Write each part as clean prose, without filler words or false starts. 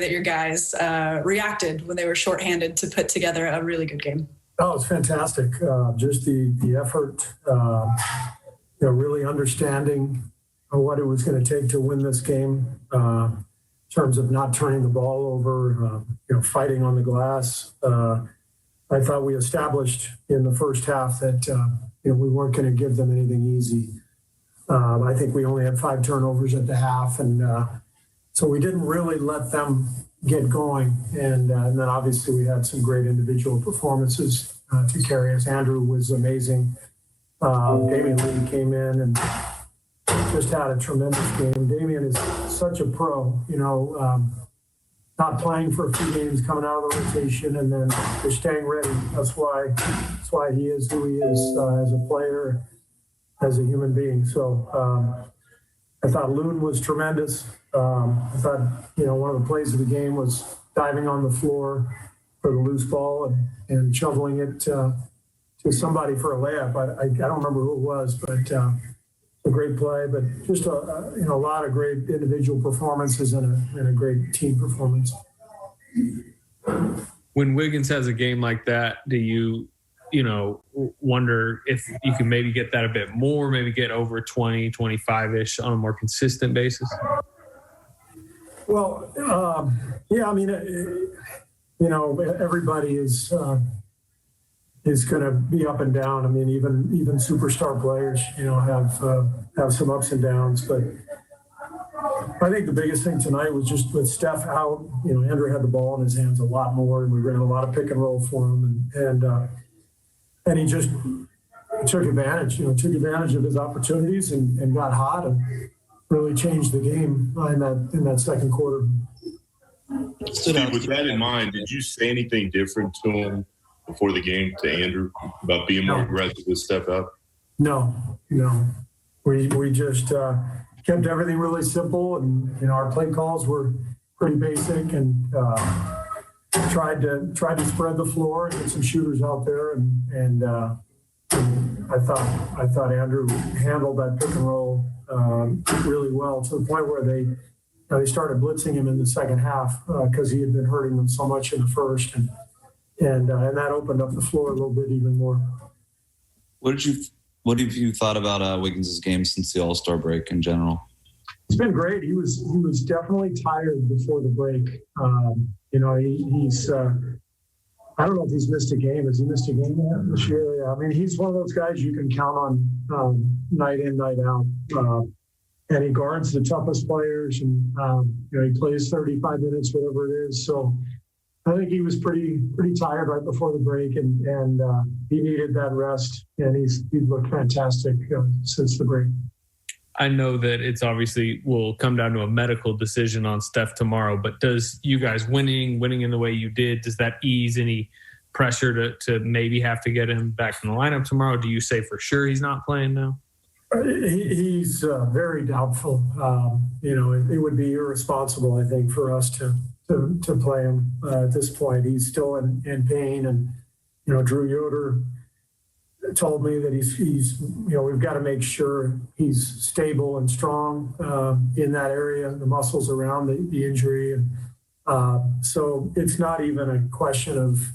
that your guys reacted when they were shorthanded to put together a really good game. Oh, it's fantastic. Just the effort, really understanding what it was going to take to win this game in terms of not turning the ball over, fighting on the glass. I thought we established in the first half that, we weren't going to give them anything easy. I think we only had 5 turnovers at the half, and so we didn't really let them get going. And then obviously we had some great individual performances to carry us. Andrew was amazing. Damian Lee came in and just had a tremendous game. Damian is such a pro, not playing for a few games, coming out of the rotation, and then just staying ready. That's why he is who he is as a player, as a human being. So I thought Loon was tremendous. I thought, one of the plays of the game was diving on the floor for the loose ball and shoveling it to somebody for a layup. I don't remember who it was, but a great play. But just a lot of great individual performances and a great team performance. When Wiggins has a game like that, do you wonder if you can maybe get that a bit more, maybe get over 20, 25-ish on a more consistent basis? Well, yeah, I mean, everybody is going to be up and down. I mean, even superstar players, have some ups and downs. But I think the biggest thing tonight was just with Steph out. Andrew had the ball in his hands a lot more, and we ran a lot of pick and roll for him, and he just took advantage. Took advantage of his opportunities and got hot and really changed the game in that second quarter. Steve, with that in mind, did you say anything different to him before the game, to Andrew, about being more aggressive with Steph out? No. We just kept everything really simple, and our play calls were pretty basic, and tried to spread the floor and get some shooters out there, and I thought Andrew handled that pick and roll really well, to the point where they started blitzing him in the second half because he had been hurting them so much in the first, and that opened up the floor a little bit even more. What have you thought about Wiggins' game since the All-Star break in general? It's been great. He was definitely tired before the break. He's I don't know if he's missed a game. Has he missed a game yet this year? Yeah. I mean, he's one of those guys you can count on night in, night out. And he guards the toughest players, and he plays 35 minutes, whatever it is. So I think he was pretty tired right before the break, and he needed that rest. And he's looked fantastic since the break. I know that it's obviously will come down to a medical decision on Steph tomorrow, but does you guys winning in the way you did, does that ease any pressure to maybe have to get him back in the lineup tomorrow? Do you say for sure he's not playing now? He's very doubtful. It would be irresponsible, I think, for us to play him at this point. He's still in pain, and Drew Yoder told me that he's we've got to make sure he's stable and strong in that area, the muscles around the injury, and so it's not even a question of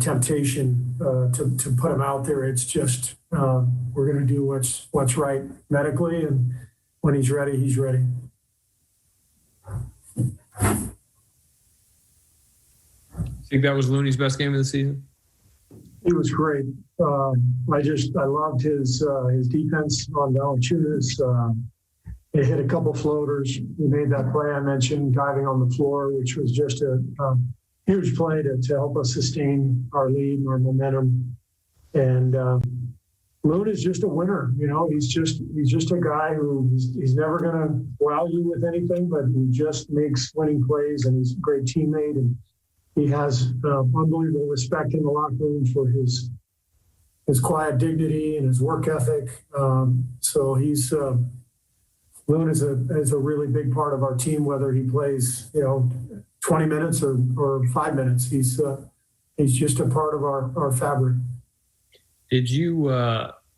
temptation to put him out there. It's just we're going to do what's right medically, and when he's ready, he's ready. Think that was Looney's best game of the season? He was great. I loved his defense on Valanciunas. He hit a couple floaters. He made that play I mentioned, diving on the floor, which was just a huge play to help us sustain our lead and our momentum. And Loon is just a winner. He's just a guy who he's never going to wow you with anything, but he just makes winning plays, and he's a great teammate, and he has unbelievable respect in the locker room for his quiet dignity and his work ethic. So Loon is a really big part of our team, whether he plays 20 minutes or 5 minutes. He's just a part of our fabric. Did you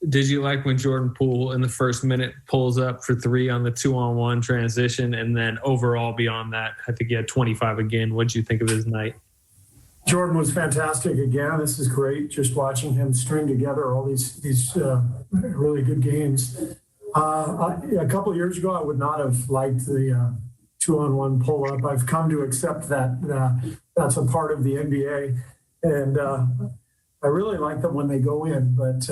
Did you like when Jordan Poole in the first minute pulls up for 3 on the 2-on-1 transition, and then overall beyond that, I think he had 25 again. What did you think of his night? Jordan was fantastic again. This is great, just watching him string together all these really good games. A couple of years ago, I would not have liked the 2-on-1 pull-up. I've come to accept that that's a part of the NBA, and I really like them when they go in, but